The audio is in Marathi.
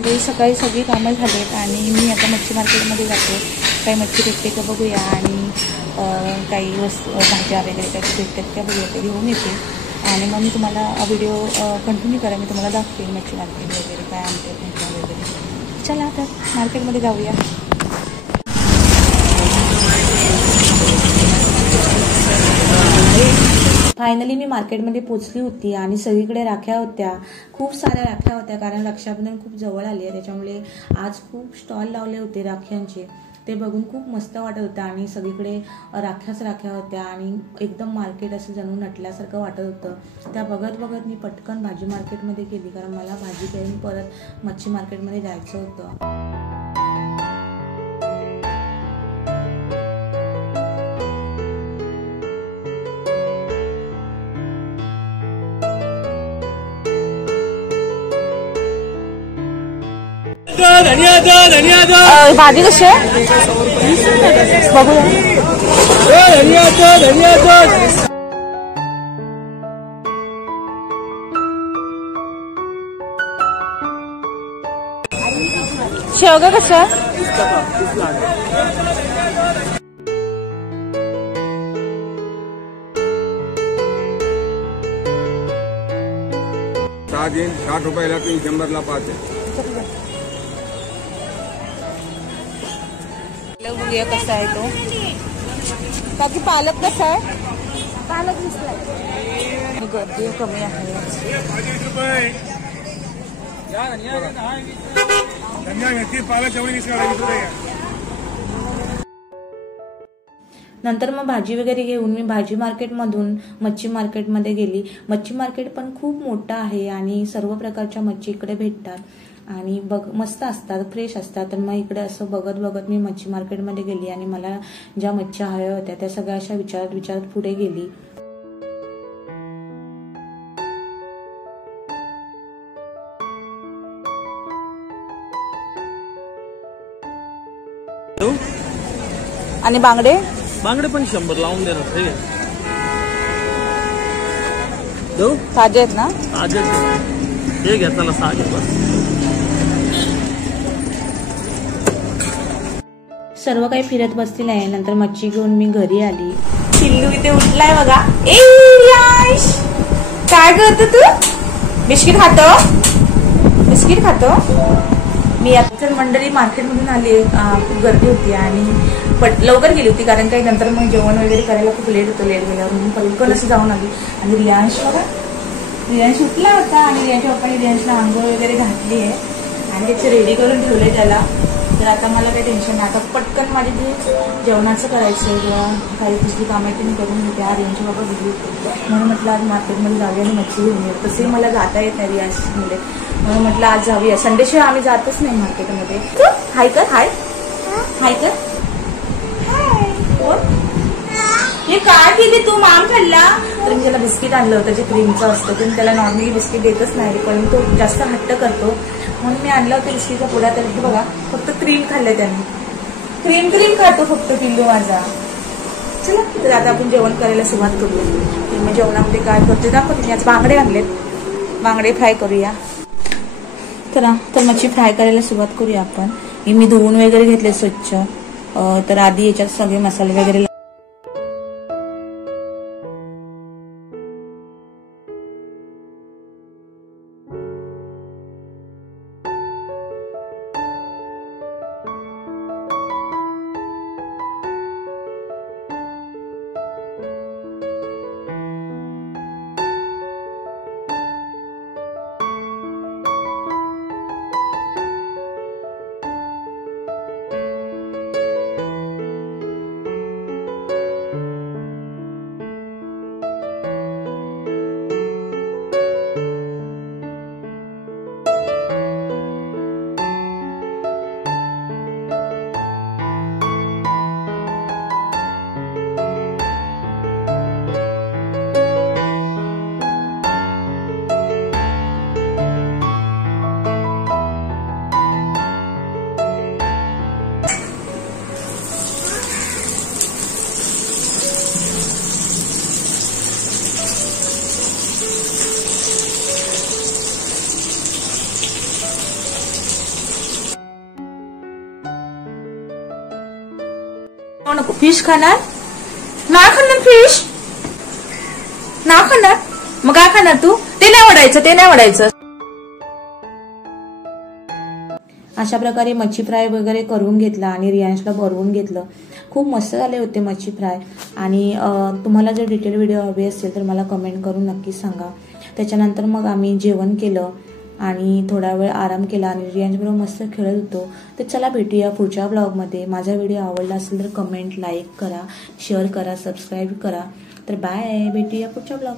मंडळी, सकाळी सगळी कामं झालेत आणि मी आता मच्छी मार्केटमध्ये जाते. काही मच्छी भेटते का बघूया आणि काही भाज्या वगैरे काही भेटतात का बघूया, ते घेऊन येते आणि मग मी तुम्हाला व्हिडिओ कंटिन्यू करा. मी तुम्हाला दाखवेन मच्छी मार्केट वगैरे काय आणते भाज्या वगैरे. चला तर मार्केटमध्ये जाऊया. फायनली मी मार्केटमध्ये पोचली होती आणि सगळीकडे राख्या होत्या. खूप साऱ्या राख्या होत्या कारण रक्षाबंधन खूप जवळ आली आहे, त्याच्यामुळे आज खूप स्टॉल लावले होते राख्यांचे. ते बघून खूप मस्त वाटत होतं आणि सगळीकडे राख्या होत्या आणि एकदम मार्केट असं जणू नटल्यासारखं वाटत होतं. त्या बघत बघत मी पटकन भाजी मार्केटमध्ये गेली कारण मला भाजी घेऊन परत मच्छी मार्केटमध्ये जायचं होतं. भाजी कशी आहे बघूया. शेवगा कशा आहे? साजेन 60 रुपयाला 300ला 5 आहे. बघूया कसा आहे तो. बाकी पालक कसा आहे? पालक दिसलाय गर्दी कमी आहे. नंतर मग भाजी वगैरे घेऊन मी भाजी मार्केटमधून मच्छी मार्केटमध्ये गेली. मच्छी मार्केट पण खूप मोठं आहे आणि सर्व प्रकारच्या मच्छी इकडे भेटतात आणि मस्त असतात, फ्रेश असतात. तर मग इकडे असं बघत बघत मी मच्छी मार्केटमध्ये गेली आणि मला ज्या मच्छ्या हव्या होत्या त्या सगळ्या अशा विचारत पुढे गेली. आणि बांगडे पण 100 लावून देणार. ठीक आहे, ताजे आहेत ना? ताजे हे घ्या. चला 6 घ्या बस. सर्व काही फिरत बसलेलं आहे. नंतर मच्छी घेऊन मी घरी आली. पिल्लू इथे उठलाय बघा. ए याश, काय करतो तू? बिस्किट खातो. मी आता मंडळी मार्केटमधून आली. खूप गर्दी होती आणि लवकर गेली होती कारण काही नंतर मग जेवण वगैरे करायला खूप लेट गेल्यावर म्हणून पटकन असं जाऊन आली. आणि रियांश उठला होता आणि रियांशच्या पप्पाने रियांशला आंघोळ वगैरे घातली आहे आणि त्याचे रेडी करून ठेवले त्याला. तर आता मला काही टेन्शन नाही. आता पटकन माझे जे जेवणाचं करायचं किंवा काही दुसरी कामं ती मी करून घेते. आज रियांशचे बाबा गेली होती म्हणून म्हटलं आज मार्केटमध्ये जाऊया आणि मच्छी घेऊन येऊ. तसे मला जाता येत नाही रियांशमुळे, म्हणून म्हटलं आज जाऊया. संडेशिवाय आम्ही जातच नाही मार्केटमध्ये. हाय कर. हे काय केली तू? माम खाल्ला? तर मी त्याला बिस्किट आणलं होतं जे क्रीमचं असतं. तुम्ही त्याला नॉर्मली बिस्किट देतच नाही पण तो जास्त हट्ट करतो म्हणून मी आणलं होतं बिस्किटचा पुडा. तर बघा फक्त क्रीम खाल्लं त्याने. क्रीम खातो फक्त पिल्लू माझा. चला तर आता आपण जेवण करायला सुरुवात करूया. मग जेवणामध्ये काय करते दाखवते. मी आज बांगडे आणलेत, बांगडे फ्राय करूया. तर मच्छी फ्राय करायला सुरुवात करूया आपण. मी धुवून वगैरे घेतले स्वच्छ. तर आधी याच्यात सगळे मसाले वगैरे नको फिश खाणार नाही खाणार फिश नाही खाणार मग काय खाणार तू ते नाही वडायचं अशा प्रकारे मच्छी फ्राय वगैरे करून घेतला आणि रियांशला भरवून घेतलं. खूप मस्त झाले होते मच्छी फ्राय. आणि तुम्हाला जर डिटेल व्हिडिओ हवे असेल तर मला कमेंट करून नक्कीच सांगा. त्याच्यानंतर मग आम्ही जेवण केलं आणि थोडा वेळ आराम केला आणि रियांशबरोबर मस्त खेळत होतो. तर चला भेटूया पुढच्या ब्लॉगमध्ये. माझा व्हिडिओ आवडला असेल तर कमेंट लाईक करा, शेअर करा, सबस्क्राईब करा. तर बाय, भेटूया पुढच्या ब्लॉग.